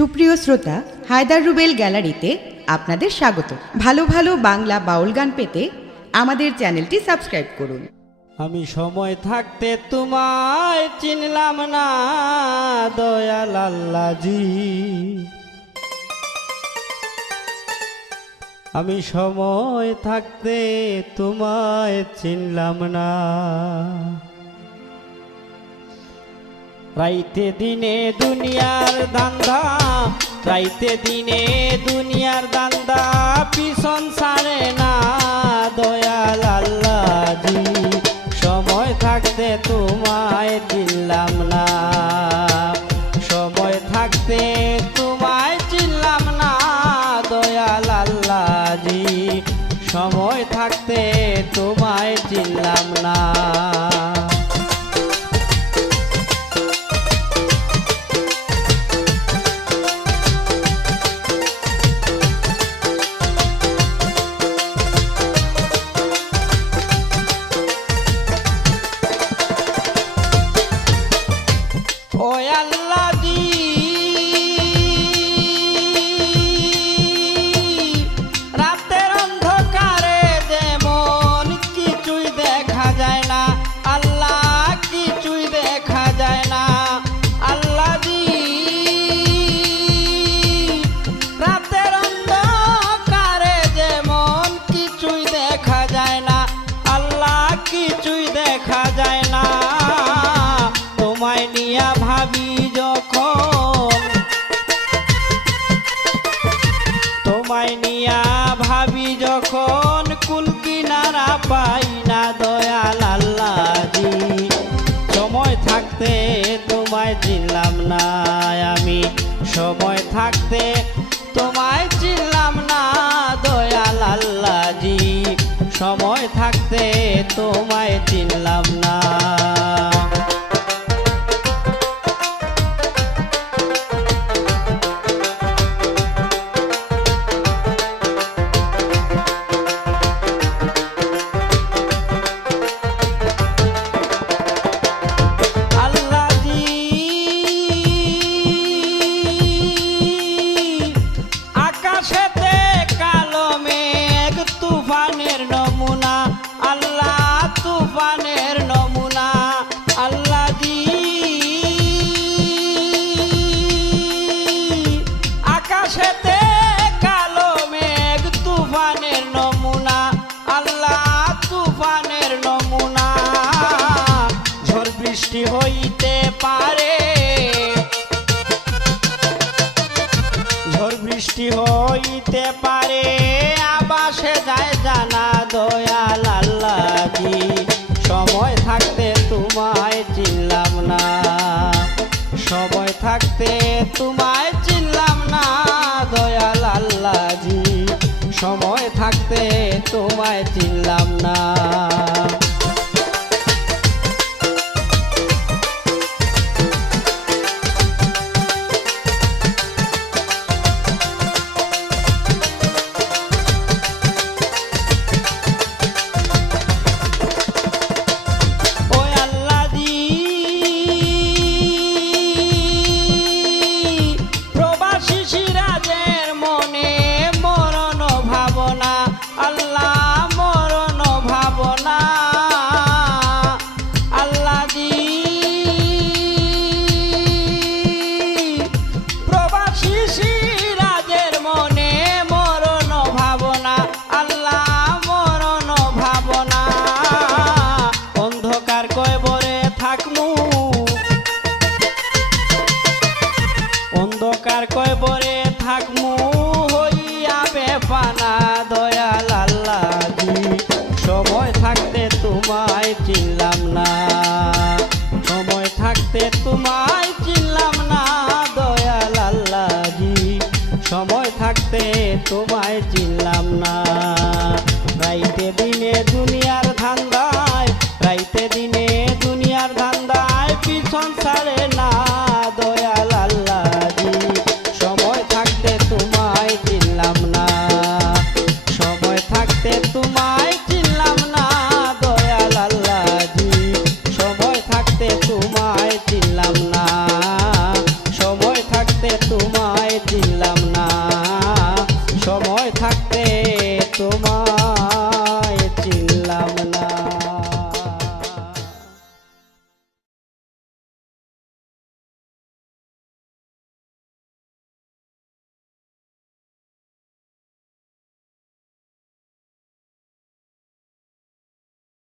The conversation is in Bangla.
সুপ্রিয় শ্রোতা, হায়দার রুবেল গ্যালারিতে আপনাদের স্বাগত। ভালো ভালো বাংলা বাউল গান পেতে আমাদের চ্যানেলটি সাবস্ক্রাইব করুন। আমি সময় থাকতে তোমায় চিনলাম না দয়াল আল্লাহজি, আমি সময় থাকতে তোমায় চিনলাম না। রাইতে দিনে দুনিয়ার দান্দা, রাইতে দিনে দুনিয়ার দান্দা পিছন ছাড়ে না দয়াল আল্লাহজি, সময় থাকতে তোমায় চিনলাম না, সময় থাকতে তোমায় চিনলাম না দয়াল আল্লাহজি, সময় থাকতে তোমায় চিনলাম না। ও আল্লাহজি, রাতের অন্ধকারে যেমন কিছুই দেখা যায় না, আল্লাহ কিছুই দেখা যায় না। আল্লাহজি, রাতের অন্ধকারে যেমন কিছুই দেখা যায় না, আল্লাহ কিছুই দেখা যায় না। তোমায় নিয়া ভাবি যখন, তোমায় নিয়া ভাবি যখন কুল কিনারা পাই না দয়াল আল্লাহজি, সময় থাকতে তোমায় চিনলাম না আমি, সময় থাকতে তোমায় চিনলাম না দয়াল আল্লাহজি, সময় থাকতে তোমায় চিনলাম না। আকাশেতে কালো মেঘ তুফানের নমুনা, আল্লাহ তুফানের নমুনা। আল্লাহজি, আকাশেতে কালো মেঘ তুফানের নমুনা, আল্লাহ তুফানের নমুনা। ঝড় বৃষ্টি হইতে পারে, ঝড় বৃষ্টি হইতে পারে, আবাসে যায় জানা দয়াল আল্লাহজি, সময় থাকতে তোমায় চিনলাম না, সময় থাকতে তোমায় চিনলাম না দয়াল আল্লাহজি, সময় থাকতে তোমায় চিনলাম না। অন্ধকার কয়বরে থাকমু হইয়া বেপানা দয়াল আল্লাহজি, সময় থাকতে তোমায় চিনলাম না, সময় থাকতে তোমায় চিনলাম না দয়াল আল্লাহজি, সময় থাকতে তোমায় চিনলাম না। রাইতে দিনে দুনিয়ার ধান্দায়, রাইতে দিনে দুনিয়ার ধান্দায় পিছন ছাড়ে না দয়াল আল্লাহজি, সময় থাকতে তোমায় চিনলাম না, সময় থাকতে তোমায় চিনলাম না দয়াল আল্লাহজি, সময় থাকতে তোমায় চিনলাম না, সময় থাকতে তোমায় চিনলাম না